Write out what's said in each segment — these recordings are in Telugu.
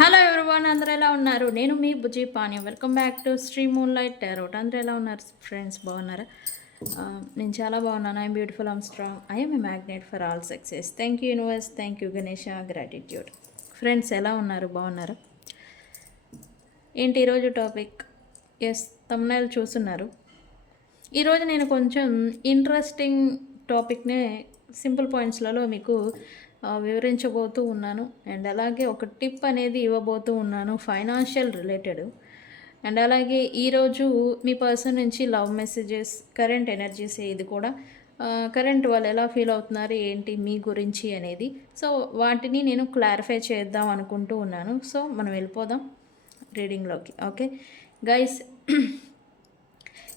హలో ఎవరివాన్ అందరూ ఎలా ఉన్నారు? నేను మీ Bujji Pani welcome back to Sri moonlight tarot అందరూ ఎలా ఉన్నారు? ఫ్రెండ్స్ బాగున్నారా? నేను చాలా బాగున్నాను. I'm beautiful I'm strong I'm a magnet for all success thank you universe thank you Ganesha gratitude friends ఎలా ఉన్నారు? బాగున్నారా? ఏంటి ఈరోజు టాపిక్ ఎస్ తమ్నాయిలు చూస్తున్నారు. ఈరోజు నేను కొంచెం ఇంట్రెస్టింగ్ టాపిక్నే సింపుల్ పాయింట్స్లలో మీకు వివరించబోతూ ఉన్నాను. అండ్ అలాగే ఒక టిప్ అనేది ఇవ్వబోతూ ఉన్నాను ఫైనాన్షియల్ రిలేటెడ్. అండ్ అలాగే ఈరోజు మీ పర్సన్ నుంచి లవ్ మెసేజెస్ కరెంట్ ఎనర్జీస్ ఇది కూడా కరెంట్ వాళ్ళు ఎలా ఫీల్ అవుతున్నారు ఏంటి మీ గురించి అనేది. సో వాటిని నేను క్లారిఫై చేద్దాం అనుకుంటూ ఉన్నాను. సో మనం వెళ్ళిపోదాం రీడింగ్లోకి. ఓకే? గైస్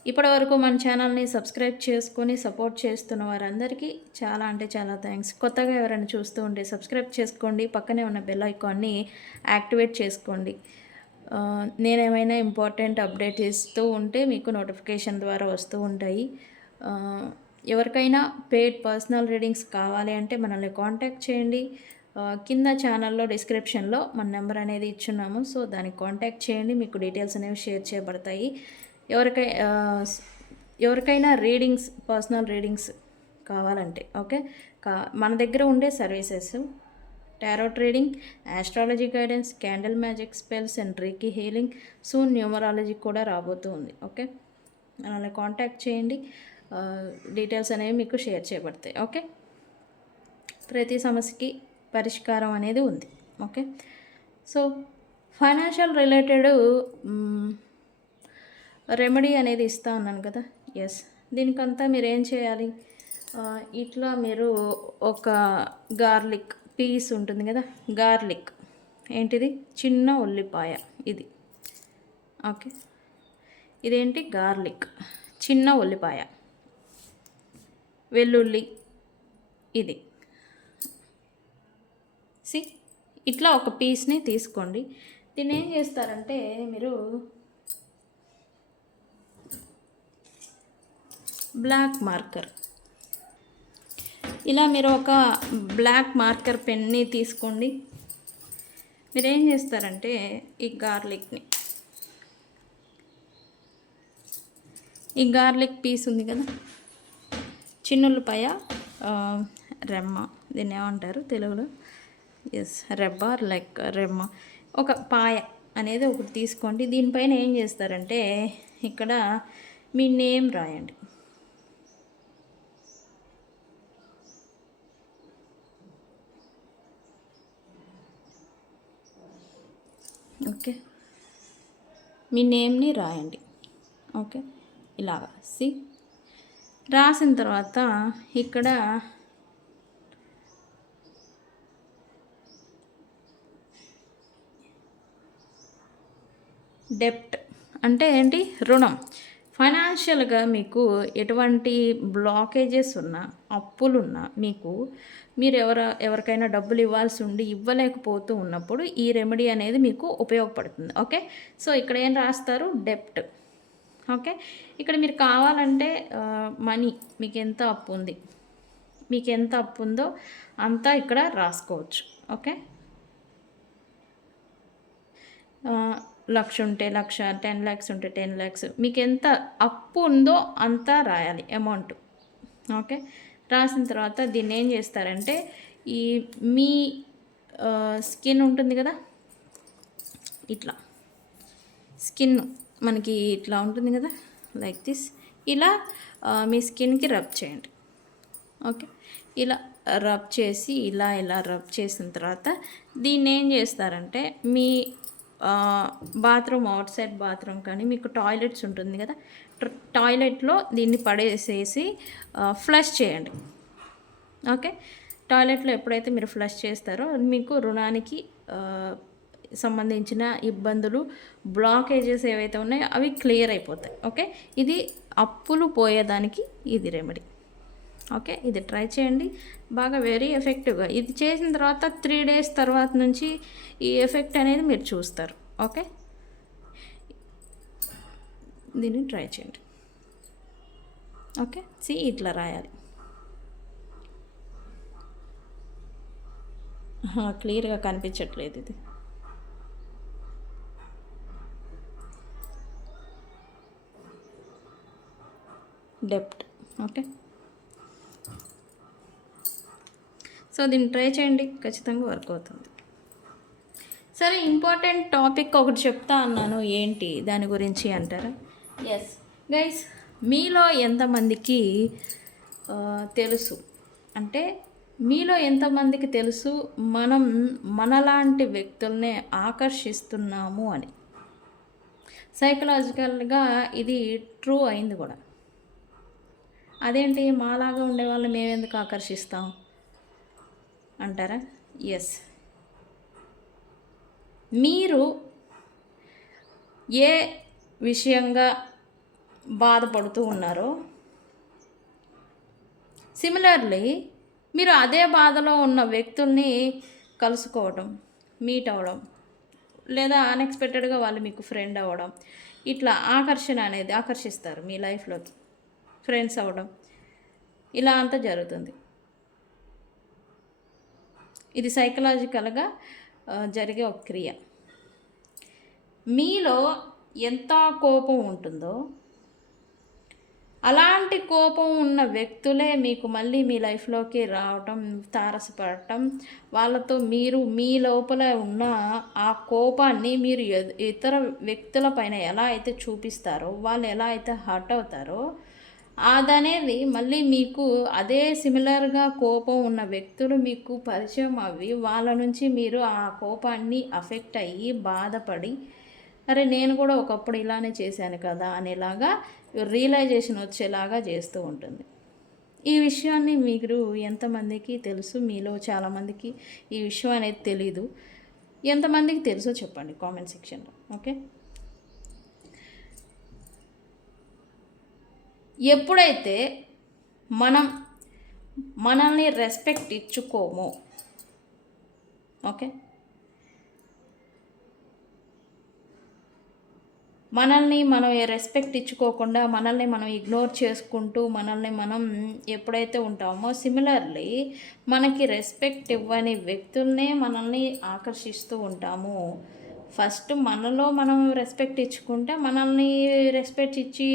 ఇప్పటి వరకు మన ఛానల్ని సబ్స్క్రైబ్ చేసుకొని సపోర్ట్ చేస్తున్న వారందరికీ చాలా అంటే చాలా థ్యాంక్స్. కొత్తగా ఎవరైనా చూస్తూ ఉంటే సబ్స్క్రైబ్ చేసుకోండి పక్కనే ఉన్న బెల్ ఐకాన్ని యాక్టివేట్ చేసుకోండి. నేనేమైనా ఇంపార్టెంట్ అప్డేట్ ఇస్తూ ఉంటే మీకు నోటిఫికేషన్ ద్వారా వస్తూ ఉంటాయి. ఎవరికైనా పెయిడ్ పర్సనల్ రీడింగ్స్ కావాలి అంటే మనల్ని కాంటాక్ట్ చేయండి. కింద ఛానల్లో డిస్క్రిప్షన్లో మన నెంబర్ అనేది ఇచ్చున్నాము సో దానికి కాంటాక్ట్ చేయండి. మీకు డీటెయిల్స్ అనేవి షేర్ చేయబడతాయి. ఎవరికై ఎవరికైనా రీడింగ్స్ పర్సనల్ రీడింగ్స్ కావాలంటే ఓకే? కా మన దగ్గర ఉండే services. Tarot trading astrology guidance candle magic spells and reiki healing. Soon numerology కూడా రాబోతూ ఉంది ఓకే? మనల్ని కాంటాక్ట్ చేయండి. డీటెయిల్స్ అనేవి మీకు షేర్ చేయబడతాయి ఓకే? ప్రతి సమస్యకి పరిష్కారం అనేది ఉంది okay? So financial related remedy అనేది ఇస్తా ఉన్నాను కదా? ఎస్ దీనికంతా మీరు ఏం చేయాలి ఇట్లా మీరు ఒక గార్లిక్ పీస్ ఉంటుంది కదా? గార్లిక్. ఏంటిది? చిన్న ఉల్లిపాయ ఇది. ఓకే. ఇదేంటి? గార్లిక్. చిన్న ఉల్లిపాయ. వెల్లుల్లి ఇది. సి ఇట్లా ఒక పీస్ని తీసుకోండి. దీన్ని ఏం చేస్తారంటే మీరు బ్లాక్ మార్కర్ ఇలా మీరు ఒక బ్లాక్ మార్కర్ పెన్ని తీసుకోండి. మీరు ఏం చేస్తారంటే ఈ గార్లిక్ని ఈ గార్లిక్ పీస్ ఉంది కదా? చిన్నుల్లిపాయ రెమ్మ దీన్ని ఏమంటారు తెలుగులో? ఎస్ రెబ్బ లైక్ రెమ్మ. ఒక పాయ అనేది ఒకటి తీసుకోండి. దీనిపైన ఏం చేస్తారంటే ఇక్కడ మీ నేమ్ రాయండి. ఓకే. మీ నేమ్ని రాయండి. ఓకే. ఇలాగా. సి. రాసిన తర్వాత ఇక్కడ డెప్ట్ అంటే ఏంటి? రుణం. ఫైనాన్షియల్గా మీకు ఎటువంటి బ్లాకేజెస్ ఉన్నా అప్పులున్నా మీకు మీరు ఎవర ఎవరికైనా డబ్బులు ఇవ్వాల్సి ఉండి ఇవ్వలేకపోతూ ఉన్నప్పుడు ఈ రెమెడీ అనేది మీకు ఉపయోగపడుతుంది. ఓకే సో ఇక్కడ ఏం రాస్తారు? డెప్ట్ ఓకే ఇక్కడ మీరు కావాలంటే మనీ మీకు ఎంత అప్పు ఉంది? మీకు ఎంత అప్పు ఉందో అంతా ఇక్కడ రాసుకోవచ్చు. ఓకే లక్ష ఉంటే లక్ష టెన్ ల్యాక్స్ ఉంటే టెన్ ల్యాక్స్ మీకు ఎంత అప్పు ఉందో అంతా రాయాలి అమౌంట్ ఓకే రాసిన తర్వాత దీన్ని ఏం చేస్తారంటే ఈ మీ స్కిన్ ఉంటుంది కదా? ఇట్లా. స్కిన్ మనకి ఇట్లా ఉంటుంది కదా? లైక్ దిస్ ఇలా మీ స్కిన్కి రబ్ చేయండి. ఓకే ఇలా రబ్ చేసి ఇలా ఇలా రబ్ చేసిన తర్వాత దీన్ని ఏం చేస్తారంటే మీ బాత్రూమ్ అవుట్ సైడ్ బాత్రూమ్ కానీ మీకు టాయిలెట్స్ ఉంటుంది కదా టాయిలెట్లో దీన్ని పడేసేసి ఫ్లష్ చేయండి. ఓకే? టాయిలెట్లో ఎప్పుడైతే మీరు ఫ్లష్ చేస్తారో మీకు రుణానికి సంబంధించిన ఇబ్బందులు బ్లాకేజెస్ ఏవైతే ఉన్నాయో అవి క్లియర్ అయిపోతాయి. ఓకే? ఇది అప్పులు పోయేదానికి ఇది రెమెడీ ఓకే ఇది ట్రై చేయండి. బాగా వెరీ ఎఫెక్టివ్గా ఇది చేసిన తర్వాత త్రీ డేస్ తర్వాత నుంచి ఈ ఎఫెక్ట్ అనేది మీరు చూస్తారు. ఓకే? దీన్ని ట్రై చేయండి. ఓకే? సి ఇట్లా రాయాలి. క్లియర్గా కనిపించట్లేదు ఇది. Depth okay? సో దీన్ని ట్రై చేయండి ఖచ్చితంగా వర్క్ అవుతుంది. సరే ఇంపార్టెంట్ టాపిక్ ఒకటి చెప్తా అన్నాను ఏంటి దాని గురించి అంటారా? ఎస్ గైస్ మీలో ఎంతమందికి తెలుసు? అంటే మీలో ఎంతమందికి తెలుసు మనం మనలాంటి వ్యక్తుల్ని ఆకర్షిస్తున్నాము అని. సైకలాజికల్గా ఇది ట్రూ అయింది కూడా. అదేంటి? మాలాగా ఉండే వాళ్ళని మేము ఎందుకు ఆకర్షిస్తాం? అంటారా? ఎస్ మీరు ఏ విషయంగా బాధపడుతూ ఉన్నారో సిమిలర్లీ మీరు అదే బాధలో ఉన్న వ్యక్తుల్ని కలుసుకోవడం మీట్ అవ్వడం లేదా అన్ఎక్స్పెక్టెడ్గా వాళ్ళు మీకు ఫ్రెండ్ అవ్వడం ఇట్లా ఆకర్షణ అనేది ఆకర్షిస్తారు మీ లైఫ్లోకి ఫ్రెండ్స్ అవ్వడం ఇలా అంతా జరుగుతుంది. ఇది సైకలాజికల్గా జరిగే ఒక క్రియ. మీలో ఎంత కోపం ఉంటుందో అలాంటి కోపం ఉన్న వ్యక్తులే మీకు మళ్ళీ మీ లైఫ్లోకి రావటం తారసపడటం వాళ్ళతో మీరు మీ లోపల ఉన్న ఆ కోపాన్ని మీరు ఇతర వ్యక్తుల పైన ఎలా అయితే చూపిస్తారో వాళ్ళు ఎలా అయితే హర్ట్ అవుతారో అదనేది మళ్ళీ మీకు అదే సిమిలర్గా కోపం ఉన్న వ్యక్తులు మీకు పరిచయం అవి వాళ్ళ నుంచి మీరు ఆ కోపాన్ని అఫెక్ట్ అయ్యి బాధపడి అరే నేను కూడా ఒకప్పుడు ఇలానే చేశాను కదా అనేలాగా రియలైజేషన్ వచ్చేలాగా చేస్తూ ఉంటుంది. ఈ విషయాన్ని మీరు ఎంతమందికి తెలుసు? మీలో చాలామందికి ఈ విషయం అనేది తెలీదు. ఎంతమందికి తెలుసో చెప్పండి కామెంట్ సెక్షన్లో ఓకే? ఎప్పుడైతే మనం మనల్ని రెస్పెక్ట్ ఇచ్చుకోమో. ఓకే? మనల్ని మనం రెస్పెక్ట్ ఇచ్చుకోకుండా మనల్ని మనం ఇగ్నోర్ చేసుకుంటూ మనల్ని మనం ఎప్పుడైతే ఉంటామో సిమిలర్లీ మనకి రెస్పెక్ట్ ఇవ్వని వ్యక్తుల్నే మనల్ని ఆకర్షిస్తూ ఉంటాము. ఫస్ట్ మనలో మనం రెస్పెక్ట్ ఇచ్చుకుంటే మనల్ని రెస్పెక్ట్ ఇచ్చి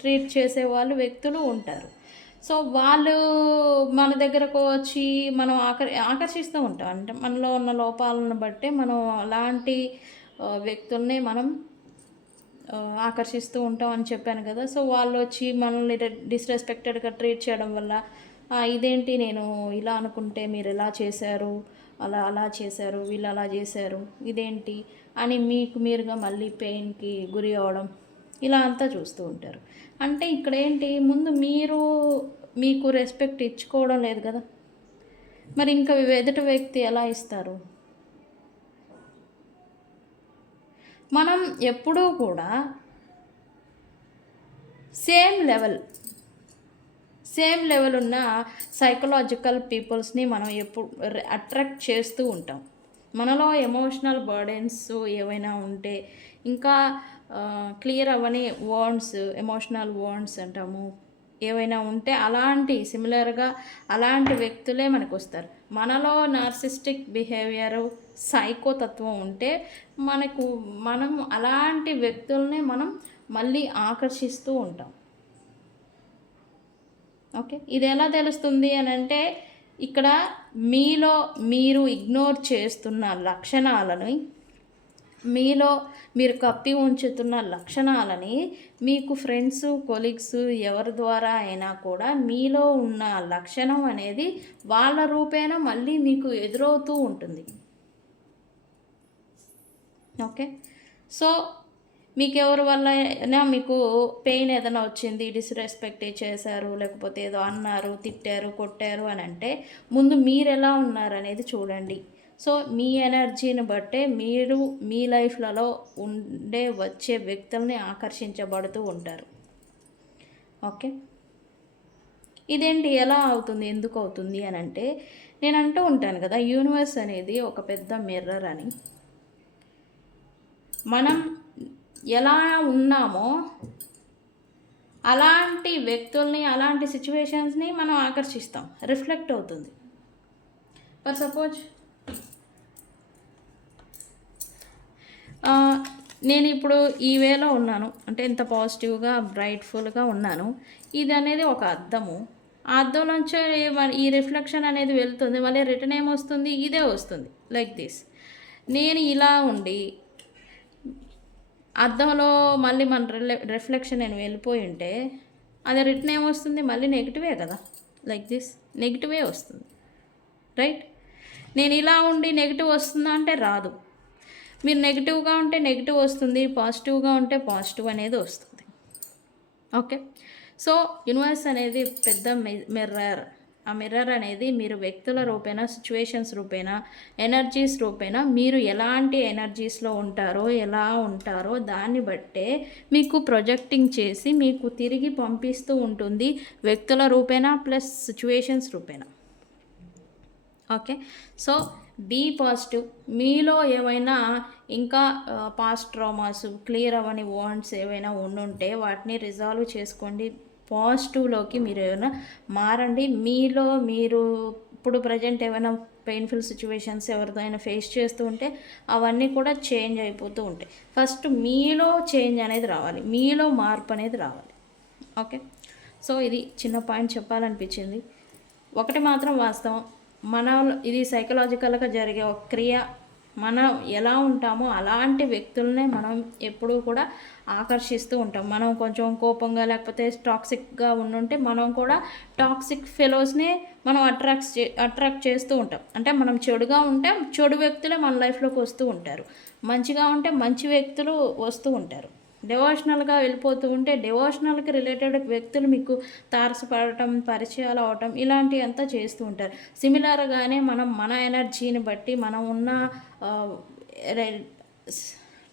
ట్రీట్ చేసే వాళ్ళు వ్యక్తులు ఉంటారు. సో వాళ్ళు మన దగ్గరకు వచ్చి మనం ఆకర్ ఆకర్షిస్తూ ఉంటాం. అంటే మనలో ఉన్న లోపాలను బట్టి మనం అలాంటి వ్యక్తుల్ని మనం ఆకర్షిస్తూ ఉంటాం అని చెప్పాను కదా. సో వాళ్ళు వచ్చి మనల్ని డిస్రెస్పెక్టెడ్గా ట్రీట్ చేయడం వల్ల ఇదేంటి నేను ఇలా అనుకుంటే మీరు ఎలా చేశారు? అలా అలా చేశారు వీళ్ళు అలా చేశారు ఇదేంటి అని మీకు మీరుగా మళ్ళీ పెయిన్కి గురి అవ్వడం ఇలా అంతా చూస్తూ ఉంటారు. అంటే ఇక్కడ ఏంటి ముందు మీరు మీకు రెస్పెక్ట్ ఇచ్చుకోవడం లేదు కదా. మరి ఇంకా ఎదుటి వ్యక్తి ఎలా ఇస్తారు? మనం ఎప్పుడూ కూడా సేమ్ లెవెల్ సేమ్ లెవెల్ ఉన్న సైకలాజికల్ పీపుల్స్ని మనం ఎప్పుడు అట్రాక్ట్ చేస్తూ ఉంటాం. మనలో ఎమోషనల్ బర్డెన్స్ ఏవైనా ఉంటే ఇంకా క్లియర్ అవ్వని వర్డ్స్ ఎమోషనల్ వర్డ్స్ అంటాము. ఏవైనా ఉంటే అలాంటి సిమిలర్గా అలాంటి వ్యక్తులే మనకు వస్తారు మనలో నార్సిస్టిక్ బిహేవియర్ సైకోతత్వం ఉంటే మనకు మనం అలాంటి వ్యక్తుల్ని మనం మళ్ళీ ఆకర్షిస్తూ ఉంటాం. ఓకే. ఇది ఎలా తెలుస్తుంది అని అంటే ఇక్కడ మీలో మీరు ఇగ్నోర్ చేస్తున్న లక్షణాలని మీలో మీరు కప్పి ఉంచుతున్న లక్షణాలని మీకు ఫ్రెండ్స్ కొలీగ్స్ ఎవరి ద్వారా అయినా కూడా మీలో ఉన్న లక్షణం అనేది వాళ్ళ రూపేణ మళ్ళీ మీకు ఎదురవుతూ ఉంటుంది. ఓకే. సో మీకు ఎవరి వల్ల అయినా మీకు పెయిన్ ఏదైనా వచ్చింది డిస్రెస్పెక్ట్ చేశారు లేకపోతే ఏదో అన్నారు తిట్టారు కొట్టారు అని అంటే ముందు మీరు ఎలా ఉన్నారు అనేది చూడండి. సో మీ ఎనర్జీని బట్టే మీరు మీ లైఫ్లలో ఉండే వచ్చే వ్యక్తుల్ని ఆకర్షించబడుతూ ఉంటారు. ఓకే? ఇదేంటి? ఎలా అవుతుంది? ఎందుకు అవుతుంది అని అంటే నేను అంటూ ఉంటాను కదా యూనివర్స్ అనేది ఒక పెద్ద మిర్రర్ అని. మనం ఎలా ఉన్నామో అలాంటి వ్యక్తుల్ని అలాంటి సిచ్యువేషన్స్ని మనం ఆకర్షిస్తాం. రిఫ్లెక్ట్ అవుతుంది. ఫర్ సపోజ్ నేను ఇప్పుడు ఈ వేలో ఉన్నాను. అంటే ఇంత పాజిటివ్గా బ్రైట్ఫుల్గా ఉన్నాను. ఇది అనేది ఒక అర్థము. ఆ అర్థం నుంచి ఈ రిఫ్లెక్షన్ అనేది వెళ్తుంది. మళ్ళీ రిటర్న్ ఏమొస్తుంది? ఇదే వస్తుంది. లైక్ దిస్ నేను ఇలా ఉండి అద్దంలో మళ్ళీ మన రిఫ్లెక్షన్ నేను వెళ్ళిపోయి ఉంటే అది రిటర్న్ ఏమొస్తుంది? మళ్ళీ నెగిటివే కదా? Like this. నెగిటివే వస్తుంది. రైట్? నేను ఇలా ఉండి నెగిటివ్ వస్తుందా అంటే రాదు. మీరు నెగిటివ్గా ఉంటే నెగిటివ్ వస్తుంది పాజిటివ్గా ఉంటే పాజిటివ్ అనేది వస్తుంది. ఓకే? సో యూనివర్స్ అనేది పెద్ద మిర్రర్. ఆ మిర్రర్ అనేది మీరు వ్యక్తుల రూపేణ సిచ్యువేషన్స్ రూపేణ ఎనర్జీస్ రూపేణ మీరు ఎలాంటి ఎనర్జీస్లో ఉంటారో ఎలా ఉంటారో దాన్ని బట్టే మీకు ప్రొజెక్టింగ్ చేసి మీకు తిరిగి పంపిస్తూ ఉంటుంది వ్యక్తుల రూపేణా ప్లస్ సిచ్యువేషన్స్ రూపేణ ఓకే సో బీ పాజిటివ్ మీలో ఏమైనా ఇంకా పాస్ట్ ట్రామాస్ క్లియర్ అవ్వని వాంట్స్ ఏవైనా ఉండుంటే వాటిని రిజాల్వ్ చేసుకోండి. పాజిటివ్లోకి మీరు ఏమైనా మారండి. మీలో మీరు ఇప్పుడు ప్రజెంట్ ఏమైనా పెయిన్ఫుల్ సిచ్యువేషన్స్ ఎవరిదైనా ఫేస్ చేస్తూ ఉంటే అవన్నీ కూడా చేంజ్ అయిపోతూ ఉంటాయి. ఫస్ట్ మీలో చేంజ్ అనేది రావాలి. మీలో మార్పు అనేది రావాలి. ఓకే? సో ఇది చిన్న పాయింట్ చెప్పాలనిపించింది. ఒకటి మాత్రం వాస్తవం. మన ఇది సైకలాజికల్గా జరిగే ఒక క్రియ మనం ఎలా ఉంటామో అలాంటి వ్యక్తులనే మనం ఎప్పుడూ కూడా ఆకర్షిస్తూ ఉంటాం. మనం కొంచెం కోపంగా లేకపోతే టాక్సిక్గా ఉండుంటే మనం కూడా టాక్సిక్ ఫెలోస్నే మనం అట్రాక్ట్ చే అట్రాక్ట్ చేస్తూ ఉంటాం. అంటే మనం చెడుగా ఉంటే చెడు వ్యక్తులే మన లైఫ్లోకి వస్తూ ఉంటారు. మంచిగా ఉంటే మంచి వ్యక్తులు వస్తూ ఉంటారు. డివోషనల్గా వెళ్ళిపోతూ ఉంటే డివోషనల్కి రిలేటెడ్ వ్యక్తులు మీకు తారసపడటం పరిచయాలు అవటం ఇలాంటివి అంతా చేస్తూ ఉంటారు. సిమిలర్గానే మనం మన ఎనర్జీని బట్టి మనం ఉన్న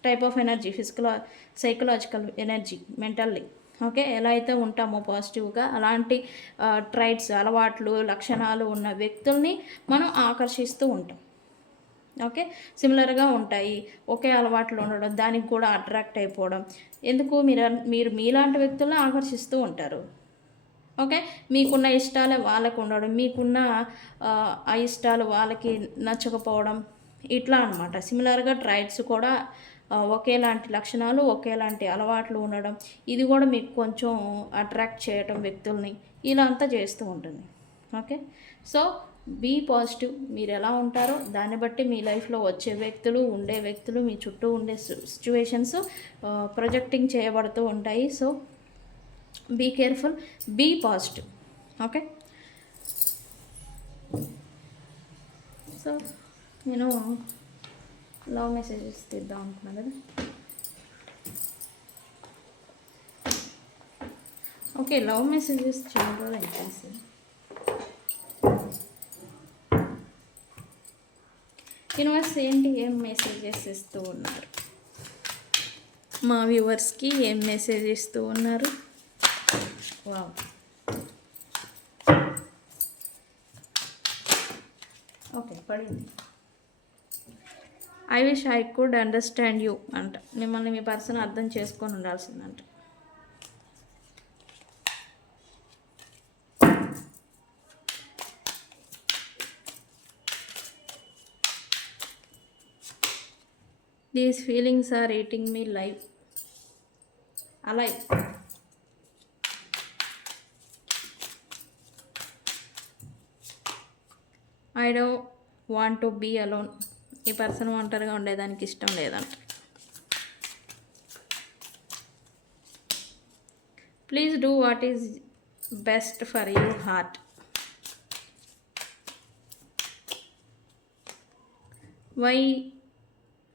type of energy physical psychological energy mentally okay ఎలా అయితే ఉంటామో పాజిటివ్గా అలాంటి ట్రైట్స్ అలవాట్లు లక్షణాలు ఉన్న వ్యక్తుల్ని మనం ఆకర్షిస్తూ ఉంటాం. ఓకే? సిమిలర్గా ఉంటాయి. ఒకే అలవాట్లు ఉండడం దానికి కూడా అట్రాక్ట్ అయిపోవడం. ఎందుకు? మీరు మీరు మీలాంటి వ్యక్తులను ఆకర్షిస్తూ ఉంటారు. ఓకే? మీకున్న ఇష్టాలే వాళ్ళకు ఉండడం మీకున్న ఆ, ఇష్టాలు వాళ్ళకి నచ్చకపోవడం ఇట్లా అనమాట సిమిలర్గా ట్రైట్స్ కూడా ఒకేలాంటి లక్షణాలు ఒకేలాంటి అలవాట్లు ఉండడం ఇది కూడా మీకు కొంచెం అట్రాక్ట్ చేయటం వ్యక్తుల్ని ఇలా అంతా చేస్తూ ఉంటుంది. ఓకే? So be positive. మీరు ఎలా ఉంటారో దాన్ని బట్టి మీ లైఫ్లో వచ్చే వ్యక్తులు ఉండే వ్యక్తులు మీ చుట్టూ ఉండే సిచ్యువేషన్స్ ప్రొజెక్టింగ్ చేయబడుతూ ఉంటాయి. So be careful be positive. Okay? So నేను లవ్ మెసేజెస్ తీద్దాం అనుకున్నాను కదా? ఓకే లవ్ మెసేజెస్ చాలా రోజులు యూనివర్స్ ఏంటి ఏం మెసేజెస్ ఇస్తూ ఉన్నారు. మా వ్యూవర్స్కి ఏం మెసేజ్ ఇస్తూ ఉన్నారు? వావ్ ఓకే పడింది. I wish I could understand you అంట. మిమ్మల్ని మీ పర్సన్ అర్థం చేసుకొని ఉండాల్సిందంట. These feelings are eating me life alive I don't want to be alone ఈ పర్సన్ ఒంటరిగా ఉండేదానికి ఇష్టం లేదంట please do what is best for you heart why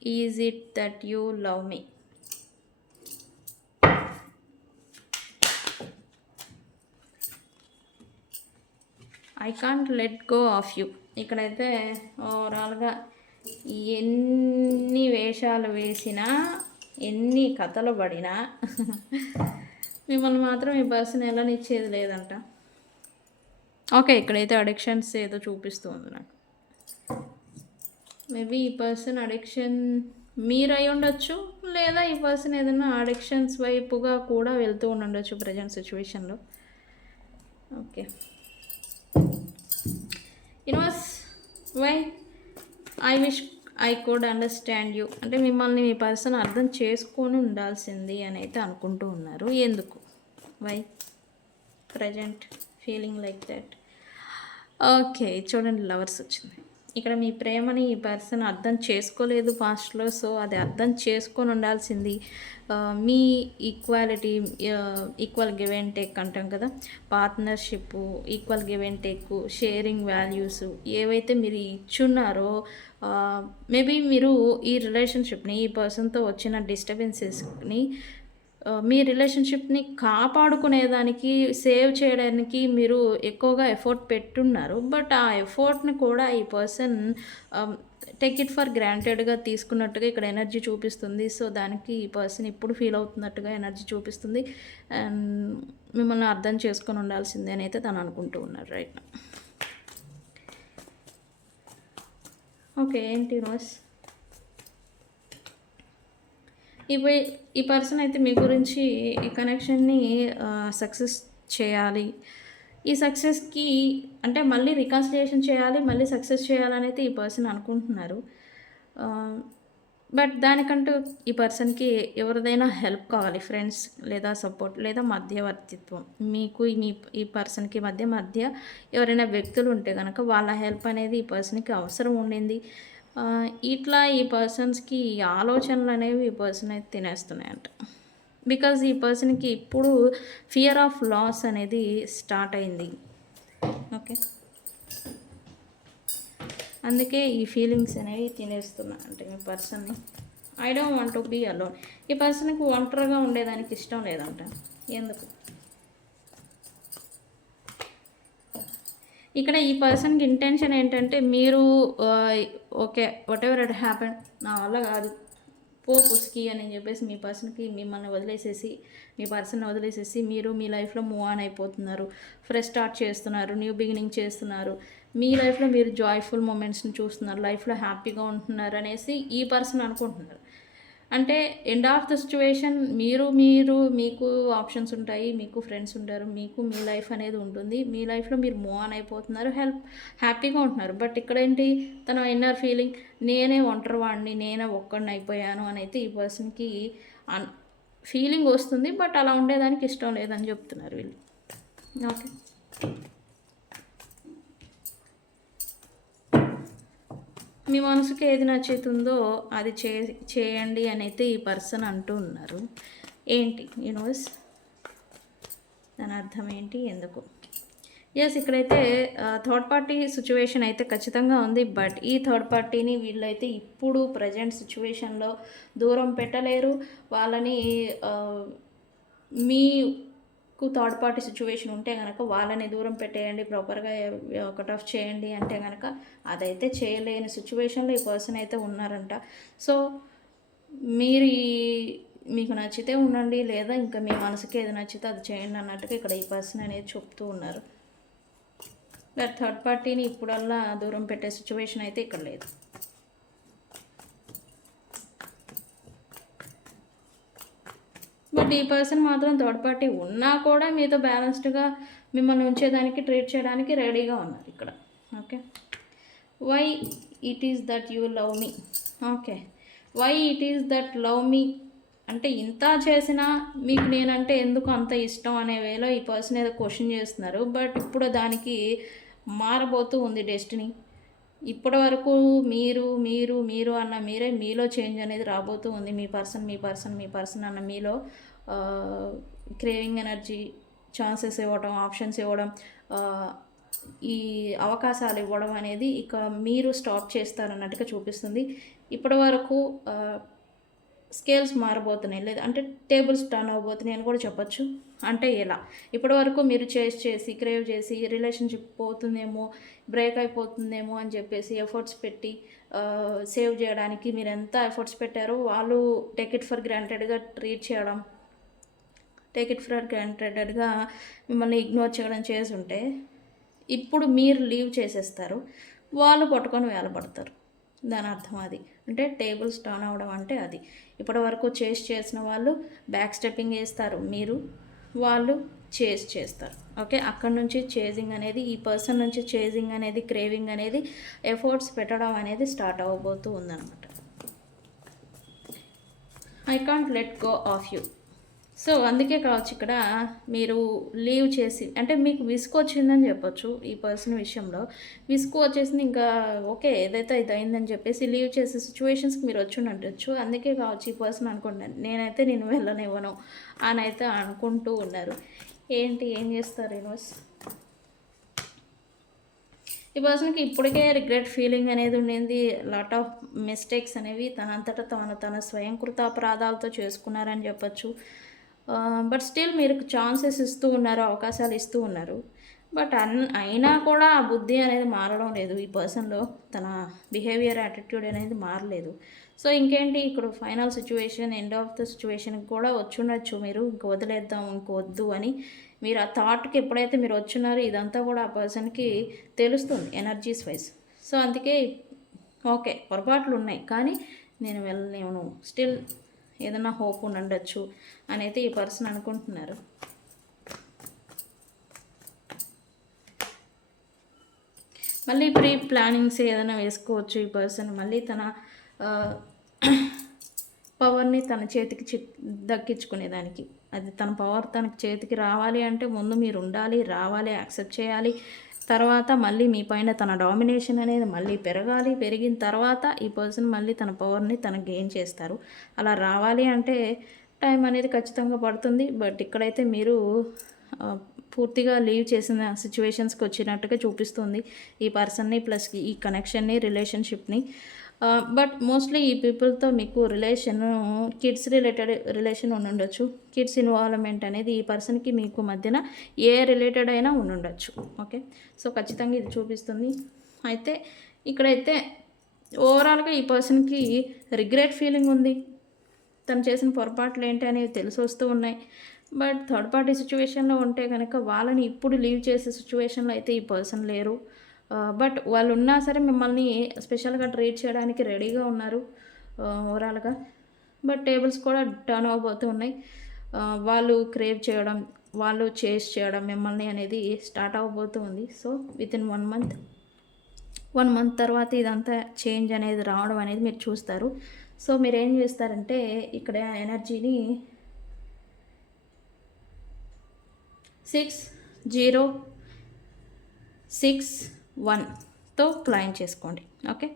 is it that you love me I can't let go of you ఇక్కడైతే ఓవరాల్గా ఎన్ని వేషాలు వేసినా ఎన్ని కథలు పడినా మిమ్మల్ని మాత్రం ఈ పర్సన్ ఎలా నిచ్చేది లేదంట. ఓకే ఇక్కడైతే అడిక్షన్స్ ఏదో చూపిస్తుంది నాకు. మేబీ ఈ పర్సన్ అడిక్షన్ మీరు అయి ఉండొచ్చు లేదా ఈ పర్సన్ ఏదైనా అడిక్షన్స్ వైపుగా కూడా వెళ్తూ ఉండొచ్చు ప్రజెంట్ సిచ్యువేషన్లో. Okay. Universe why? I wish I could understand you. అంటే మిమ్మల్ని మీ పర్సన్ అర్థం చేసుకొని ఉండాల్సింది అని అయితే అనుకుంటూ ఉన్నారు. ఎందుకు? Why? Present feeling like that. Okay చూడండి లవర్స్ వచ్చింది. ఇక్కడ మీ ప్రేమని ఈ పర్సన్ అర్థం చేసుకోలేదు పాస్ట్లో సో అది అర్థం చేసుకొని ఉండాల్సింది. మీ equality equal give and take అంటాం కదా? Partnership equal give and take sharing values ఏవైతే మీరు ఇచ్చున్నారో మేబీ మీరు ఈ రిలేషన్షిప్ని ఈ పర్సన్తో వచ్చిన డిస్టర్బెన్సెస్ని మీ రిలేషన్షిప్ని కాపాడుకునేదానికి సేవ్ చేయడానికి మీరు ఎక్కువగా ఎఫర్ట్ పెట్టున్నారు. బట్ ఆ ఎఫర్ట్ని కూడా ఈ పర్సన్ టేక్ ఇట్ ఫర్ గ్రాంటెడ్గా తీసుకున్నట్టుగా ఇక్కడ ఎనర్జీ చూపిస్తుంది. సో దానికి ఈ పర్సన్ ఇప్పుడు ఫీల్ అవుతున్నట్టుగా ఎనర్జీ చూపిస్తుంది. అండ్ మిమ్మల్ని అర్థం చేసుకొని ఉండాల్సిందే అని అయితే తను అనుకుంటూ ఉన్నారు రైట్ ఓకే ఏంటి నోస్ ఇప్పుడు ఈ పర్సన్ అయితే మీ గురించి ఈ కనెక్షన్ని సక్సెస్ చేయాలి. ఈ సక్సెస్కి అంటే మళ్ళీ రికన్సిలియేషన్ చేయాలి మళ్ళీ సక్సెస్ చేయాలని అయితే ఈ పర్సన్ అనుకుంటున్నారు. బట్ దానికంటూ ఈ పర్సన్కి ఎవరిదైనా హెల్ప్ కావాలి ఫ్రెండ్స్ లేదా సపోర్ట్ లేదా మధ్యవర్తిత్వం. మీకు మీ ఈ పర్సన్కి మధ్య మధ్య ఎవరైనా వ్యక్తులు ఉంటే కనుక వాళ్ళ హెల్ప్ అనేది ఈ పర్సన్కి అవసరం ఉండింది. ఇట్లా ఈ పర్సన్స్కి ఆలోచనలు అనేవి ఈ పర్సన్ అయితే తినేస్తున్నాయంట. బికాజ్ ఈ పర్సన్కి ఇప్పుడు ఫియర్ ఆఫ్ లాస్ అనేది స్టార్ట్ అయింది. ఓకే? అందుకే ఈ ఫీలింగ్స్ అనేవి తినేస్తున్నా అంటే మీ పర్సన్ని. I don't want to be alone. ఈ పర్సన్కి ఒంటరిగా ఉండేదానికి ఇష్టం లేదంట. ఎందుకు? ఇక్కడ ఈ పర్సన్కి ఇంటెన్షన్ ఏంటంటే మీరు okay whatever it happen నా వల్ల కాదు. పో పుస్కి అని చెప్పేసి మీ పర్సన్కి మిమ్మల్ని వదిలేసేసి మీ పర్సన్ వదిలేసేసి మీరు మీ లైఫ్లో మూవ్ ఆన్ అయిపోతున్నారు. ఫ్రెష్ స్టార్ట్ చేస్తున్నారు న్యూ బిగినింగ్ చేస్తున్నారు. మీ లైఫ్లో మీరు జాయ్ఫుల్ మూమెంట్స్ని చూస్తున్నారు లైఫ్లో హ్యాపీగా ఉంటున్నారు అనేసి ఈ పర్సన్ అనుకుంటున్నారు. అంటే ఎండ్ ఆఫ్ ద సిచ్యువేషన్ మీరు మీరు మీకు ఆప్షన్స్ ఉంటాయి మీకు ఫ్రెండ్స్ ఉంటారు మీకు మీ లైఫ్ అనేది ఉంటుంది. మీ లైఫ్లో మీరు మూవ్ ఆన్ అయిపోతున్నారు హెల్ప్ హ్యాపీగా ఉంటున్నారు. బట్ ఇక్కడ ఏంటి? తన ఇన్నర్ ఫీలింగ్ నేనే ఒంటరి వాడిని నేనే ఒక్కడిని అయిపోయాను అని అయితే ఈ పర్సన్కి అన్ ఫీలింగ్ వస్తుంది. బట్ అలా ఉండేదానికి ఇష్టం లేదని చెప్తున్నారు వీళ్ళు. ఓకే మీ మనసుకి ఏది నచ్చుతుందో అది చే చేయండి అని అయితే ఈ పర్సన్ అంటూ ఉన్నారు. ఏంటి యూనివర్స్ దాని అర్థం ఏంటి ఎందుకు? ఎస్ ఇక్కడైతే థర్డ్ పార్టీ సిచ్యువేషన్ అయితే ఖచ్చితంగా ఉంది బట్ ఈ థర్డ్ పార్టీని వీళ్ళైతే ఇప్పుడు ప్రజెంట్ సిచ్యువేషన్లో దూరం పెట్టలేరు. వాళ్ళని మీ థర్డ్ పార్టీ సిచ్యువేషన్ ఉంటే కనుక వాళ్ళని దూరం పెట్టేయండి ప్రాపర్గా కట్ ఆఫ్ చేయండి అంటే కనుక అదైతే చేయలేని సిచ్యువేషన్లో ఈ పర్సన్ అయితే ఉన్నారంట. సో మీరు ఈ మీకు నచ్చితే ఉండండి లేదా ఇంకా మీ మనసుకి ఏది నచ్చితే అది చేయండి అన్నట్టుగా ఇక్కడ ఈ పర్సన్ అనేది చెప్తూ ఉన్నారు. థర్డ్ పార్టీని ఇప్పుడల్లా దూరం పెట్టే సిచ్యువేషన్ అయితే ఇక్కడ లేదు. బట్ ఈ పర్సన్ మాత్రం థర్డ్ పార్టీ ఉన్నా కూడా మీతో బ్యాలెన్స్డ్గా మిమ్మల్ని ఉంచేదానికి ట్రీట్ చేయడానికి రెడీగా ఉన్నారు ఇక్కడ. Okay? Why it is that you love me okay. Why it is that love me అంటే ఇంత చేసినా మీకు నేనంటే ఎందుకు అంత ఇష్టం అనే వేలో ఈ పర్సన్ ఏదో క్వశ్చన్ చేస్తున్నారు. బట్ ఇప్పుడు దానికి మారబోతూ ఉంది డెస్టినీ. ఇప్పటి వరకు మీరు మీరు మీరు అన్న మీరే మీలో చేంజ్ అనేది రాబోతూ ఉంది. మీ పర్సన్ మీ పర్సన్ మీ పర్సన్ అన్న మీలో క్రేవింగ్ ఎనర్జీ ఛాన్సెస్ ఇవ్వడం ఆప్షన్స్ ఇవ్వడం ఈ అవకాశాలు ఇవ్వడం అనేది ఇక మీరు స్టాప్ చేస్తారన్నట్టుగా చూపిస్తుంది. ఇప్పటి వరకు స్కేల్స్ మారబోతున్నాయి. లేదా అంటే టేబుల్స్ టర్న్ అవబోతున్నాయి అని కూడా చెప్పొచ్చు. అంటే ఎలా? ఇప్పటి వరకు మీరు చేసి చేసి క్రేవ్ చేసి రిలేషన్షిప్ పోతుందేమో బ్రేక్ అయిపోతుందేమో అని చెప్పేసి ఎఫర్ట్స్ పెట్టి సేవ్ చేయడానికి మీరు ఎంత ఎఫర్ట్స్ పెట్టారో వాళ్ళు టేక్ ఇట్ ఫర్ గ్రాంటెడ్గా ట్రీట్ చేయడం టేక్ ఇట్ ఫర్ గ్రాంటెడ్గా మిమ్మల్ని ఇగ్నోర్ చేయడం చేసి ఉంటే ఇప్పుడు మీరు లీవ్ చేసేస్తారు వాళ్ళు పట్టుకొని వేలపడతారు దాని అర్థం అది. అంటే టేబుల్స్ టర్న్ అవ్వడం అంటే అది. ఇప్పటి వరకు చేసి చేసిన వాళ్ళు బ్యాక్ స్టెప్పింగ్ వేస్తారు మీరు వాళ్ళు చేజ్ చేస్తారు. ఓకే? అక్కడ నుంచి చేజింగ్ అనేది ఈ పర్సన్ నుంచి చేజింగ్ అనేది క్రేవింగ్ అనేది ఎఫర్ట్స్ పెట్టడం అనేది స్టార్ట్ అవ్వబోతూ ఉందన్నమాట. I can't let go of you. So అందుకే కావచ్చు ఇక్కడ మీరు లీవ్ చేసి అంటే మీకు విసుగు వచ్చిందని చెప్పొచ్చు ఈ పర్సన్ విషయంలో. విసుగు వచ్చేసింది ఇంకా ఓకే ఏదైతే ఇది అయిందని చెప్పేసి లీవ్ చేసే సిచ్యువేషన్స్కి మీరు వచ్చి ఉండొచ్చు. అందుకే కావచ్చు ఈ పర్సన్ అనుకుంటున్నాను నేనైతే నేను వెళ్ళనివ్వను అని అయితే అనుకుంటూ ఉన్నారు. ఏంటి ఏం చేస్తారు యూనివర్స్? ఈ పర్సన్కి ఇప్పటికే రిగ్రెట్ ఫీలింగ్ అనేది ఉండింది. లాట్ ఆఫ్ మిస్టేక్స్ అనేవి తనంతట తాను తన స్వయంకృత అపరాధాలతో చేసుకున్నారని చెప్పొచ్చు. బట్ స్టిల్ మీరు ఛాన్సెస్ ఇస్తూ ఉన్నారు అవకాశాలు ఇస్తూ ఉన్నారు. బట్ అన్ అయినా కూడా ఆ బుద్ధి అనేది మారడం లేదు. ఈ పర్సన్లో తన బిహేవియర్ యాటిట్యూడ్ అనేది మారలేదు. సో ఇంకేంటి? ఇక్కడ final situation end of the సిచ్యువేషన్కి కూడా వచ్చుండొచ్చు. మీరు ఇంక వదిలేద్దాం ఇంకొద్దు అని మీరు ఆ థాట్కి ఎప్పుడైతే మీరు వచ్చున్నారో ఇదంతా కూడా ఆ పర్సన్కి తెలుస్తుంది ఎనర్జీస్ వైజ్ సో అందుకే ఓకే పొరపాట్లు ఉన్నాయి. కానీ నేను వెళ్ళలేను. స్టిల్ ఏదైనా హోప్ ఉండొచ్చు అని అయితే ఈ పర్సన్ అనుకుంటున్నారు మళ్ళీ ప్రీ ప్లానింగ్స్ ఏదైనా వేసుకోవచ్చు ఈ పర్సన్. మళ్ళీ తన పవర్ని తన చేతికి చి దక్కించుకునేదానికి. అది తన పవర్ తనకి చేతికి రావాలి అంటే ముందు మీరు ఉండాలి రావాలి యాక్సెప్ట్ చేయాలి. తర్వాత మళ్ళీ మీ పైన తన డామినేషన్ అనేది మళ్ళీ పెరగాలి. పెరిగిన తర్వాత ఈ పర్సన్ మళ్ళీ తన పవర్ని తన గెయిన్ చేస్తారు. అలా రావాలి అంటే టైం అనేది ఖచ్చితంగా పడుతుంది. బట్ ఇక్కడైతే మీరు పూర్తిగా లీవ్ చేసిన సిచ్యువేషన్స్కి వచ్చినట్టుగా చూపిస్తుంది. ఈ పర్సన్ని ప్లస్ ఈ కనెక్షన్ని రిలేషన్షిప్ని. బట్ మోస్ట్లీ ఈ పీపుల్తో మీకు రిలేషన్ కిడ్స్ రిలేటెడ్ రిలేషన్ ఉండొచ్చు. కిడ్స్ ఇన్వాల్వ్మెంట్ అనేది ఈ పర్సన్కి మీకు మధ్యన ఏ రిలేటెడ్ అయినా ఉండొచ్చు. ఓకే? సో ఖచ్చితంగా ఇది చూపిస్తుంది. అయితే ఇక్కడైతే ఓవరాల్గా ఈ పర్సన్కి రిగ్రెట్ ఫీలింగ్ ఉంది. తను చేసిన పొరపాట్లు ఏంటి అనేవి తెలిసి వస్తూ ఉన్నాయి. బట్ థర్డ్ పార్టీ సిచ్యువేషన్లో ఉంటే కనుక వాళ్ళని ఇప్పుడు లీవ్ చేసే సిచ్యువేషన్లో అయితే ఈ పర్సన్ లేరు. బట్ వాళ్ళు ఉన్నా సరే మిమ్మల్ని స్పెషల్గా ట్రీట్ చేయడానికి రెడీగా ఉన్నారు ఓవరాల్గా. బట్ టేబుల్స్ కూడా టర్న్ అవ్వబోతూ ఉన్నాయి. వాళ్ళు క్రేవ్ చేయడం వాళ్ళు చేస్ చేయడం మిమ్మల్ని అనేది స్టార్ట్ అవ్వబోతూ ఉంది. So within one month one month తర్వాత ఇదంతా చేంజ్ అనేది రావడం అనేది మీరు చూస్తారు. సో మీరు ఏం చేస్తారంటే ఇక్కడ ఎనర్జీని సిక్స్ జీరో సిక్స్ వన్తో క్లైమ్ చేసుకోండి ఓకే?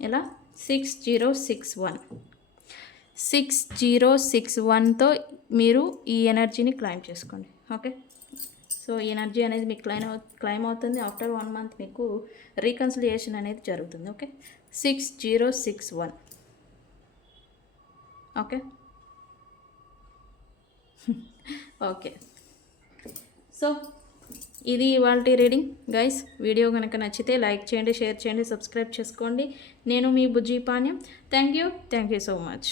ఎలా? Six zero six one. Six zero six వన్తో మీరు ఈ ఎనర్జీని క్లైమ్ చేసుకోండి ఓకే? సో ఈ ఎనర్జీ అనేది మీకు క్లైమ్ అవు క్లైమ్ అవుతుంది. ఆఫ్టర్ వన్ మంత్ మీకు రీకన్సిలియేషన్ అనేది జరుగుతుంది okay? Six zero six one. Okay. Okay. So ఇది ఇవాళ రీడింగ్. గైస్ వీడియో కనుక నచ్చితే లైక్ చేయండి షేర్ చేయండి సబ్స్క్రైబ్ చేసుకోండి. నేను మీ Bujji Panyam. Thank you thank you so much